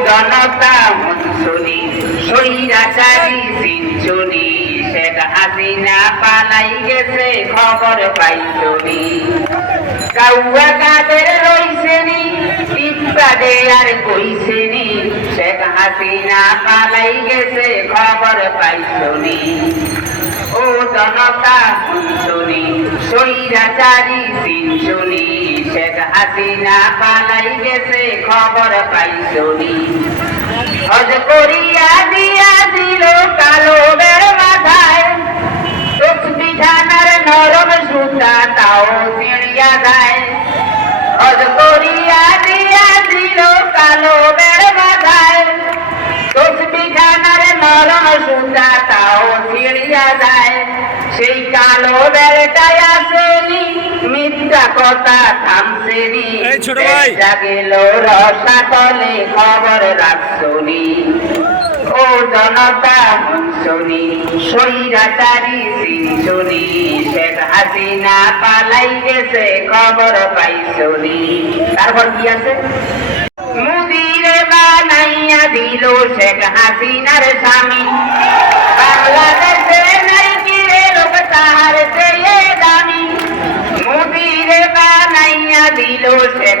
জনতা মনসুনি সৈরাচারি সিঞ্চুনি শেখ হাসিনা পালাই গেছে খবর শেখ পালাই গেছে হজ করিয়া দিয়া দিল কালো বের মাথায় তসবি ঠানার নরম সুতা তাও চিড়িয়া যায় হজ করিয়া দিয়া দিল কালো বের মাথায় তসবি ঠানার নরম সুতা তাও ছিড়িয়া যায়। সেই কালো বেড়টাই আসেনি মিথ্যা কথা থামছেনি। এই ছোট ভাই। গেল রসা তলে খবর রাখছনি। ও জনতা শুনি সৈরাচারি শুনি শেখ হাসিনা পালাই গেছে খবর পাইছনি। তারপর কি আছে? মুদিরে বানাইয়া দিল শেখ হাসিনার স্বামী। বাংলাদেশে নাই কিরে লোক তাহার চেয়ে দামি মুদিরে বানাইয়া দিল শেখ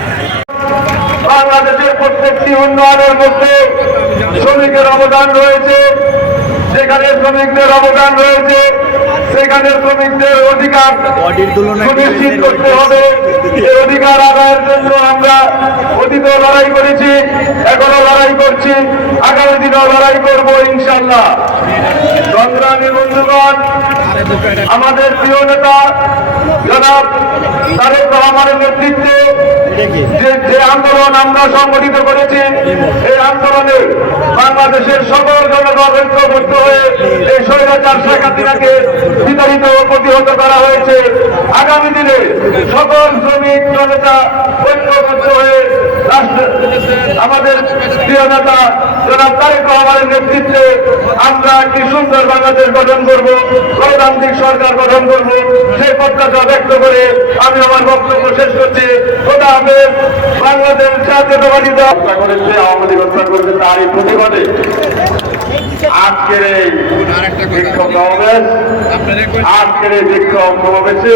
বাংলাদেশের প্রত্যেকটি উন্নয়নের মধ্যে শ্রমিকের অবদান রয়েছে। যেখানে শ্রমিকদের অবদান রয়েছে সেখানে শ্রমিকদের অধিকার সুনিশ্চিত করতে হবে। এই অধিকার আদায়ের জন্য আমরা অতীতেও লড়াই করেছি এখনও লড়াই করছি। লড়াই করব ইনশাল্লাহ সংগ্রামী বন্ধুগণ, আমাদের প্রিয় নেতা, জনাব তারেক রহমানের নেতৃত্বে যে আন্দোলন আমরা সংগঠিত করেছি, এই আন্দোলনে বাংলাদেশের সকল জনগণ ঐক্যবদ্ধ হয়ে এই স্বৈরাচার শেখ হাসিনাকে বিতাড়িত প্রতিহত করা হয়েছে। আগামী দিনে সকল শ্রমিক জনতা ঐক্যবদ্ধ হয়ে আমাদের প্রিয় নেতা, জনাব তারেক রহমানের নেতৃত্বে আমরা একটি সুন্দর বাংলাদেশ গঠন করব, গণতান্ত্রিক সরকার গঠন করব। সেই প্রত্যাশা ব্যক্ত করে আমি আমার বক্তব্য শেষ করছি। খোদা হাফেজ, বাংলাদেশ জাতীয়তাবাদী দল। হত্যা করেছে আওয়ামী হত্যা করেছে, তারই প্রতিবাদে আজকের এই বিক্ষোভ সমাবেশ, আজকের এই বিক্ষোভ সমাবেশে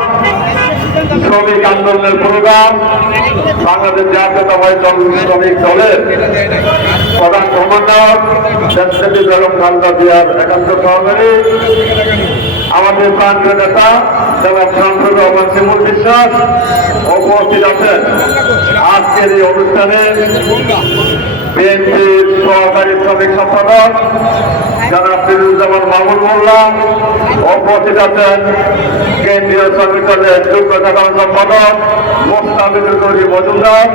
শ্রমিক আন্দোলনের প্রোগ্রাম বাংলাদেশ জাতীয়তাবাদী দল শ্রমিক দলের প্রধান কমান্ডার দেশব্যাপী বেগম খালদা জিয়ার একান্ত সহকারী, আমাদের প্রান্তীয় নেতা, জনাব শামসুর রহমান শিমুল বিশ্বাস উপস্থিত আছেন। আজকের এই অনুষ্ঠানে বিএনপির সহকারী শ্রমিক সম্পাদক জনাব ফিরুজ্জামান মাহমুদ মোল্লা উপস্থিত আছেন কেন্দ্রীয় শ্রমিক দলের যুগ্ম সাধারণ সম্পাদক, মোস্তাফিজুর তৈরি মজুমদার,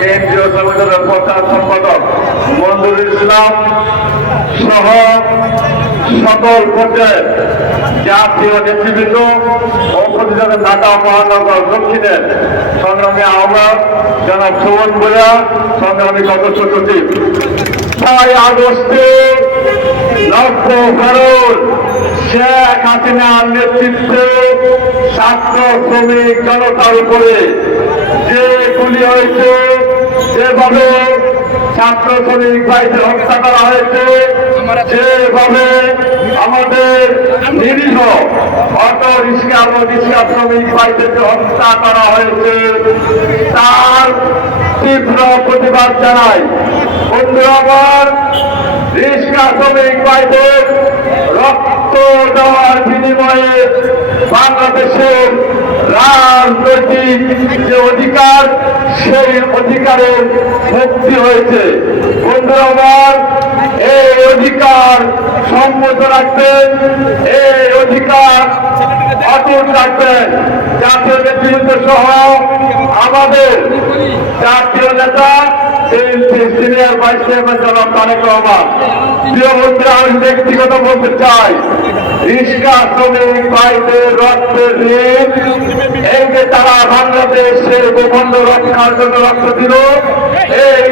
কেন্দ্রীয় শ্রমিক দলের প্রচার সম্পাদক মঞ্জুরুল ইসলাম সহ সকল পর্যায়ের জাতীয় নেতৃবৃন্দ উপস্থিত আছেন ঢাকা মহানগর দক্ষিণের সংগ্রামী আহ্বায়ক জনাব সুমন বোঝা সংগ্রামী সদস্য সচিব। ছয় আগস্টে লক্ষ্য ফেরত শেখ হাসিনার নেতৃত্বে ছাত্র শ্রমিক জনতার উপরে যে গুলি হয়েছে, যেভাবে ছাত্র শ্রমিক ভাইদের হত্যা করা হয়েছে যেভাবে আমাদের নিরীহ অটো রিক্সা ও রিক্সা শ্রমিক ভাইদেরকে হত্যা করা হয়েছে। তার তীব্র প্রতিবাদ জানাই বন্ধু আমার, রিক্সা শ্রমিক ভাইদের রক্ত দেওয়ার বিনিময়ে বাংলাদেশের রাজনৈতিক যে অধিকার, সেই অধিকারের মুক্তি হয়েছে। আমার, এই অধিকার সম্মত রাখবেন, এই অধিকার অটুট রাখবেন। জাতীয় নেতৃত্ব সহ আমাদের জাতীয় নেতা সিনিয়র ভাইস চেয়ারম্যান জনাব তারেক রহমান, প্রিয় বন্ধুরা আমি ব্যক্তিগত বলতে চাই, রিক্সা শ্রমিক ভাইদের রক্তের ঋণ এই যে তারা বাংলাদেশের ভূখণ্ড রক্ষার জন্য রক্ত দিল, এই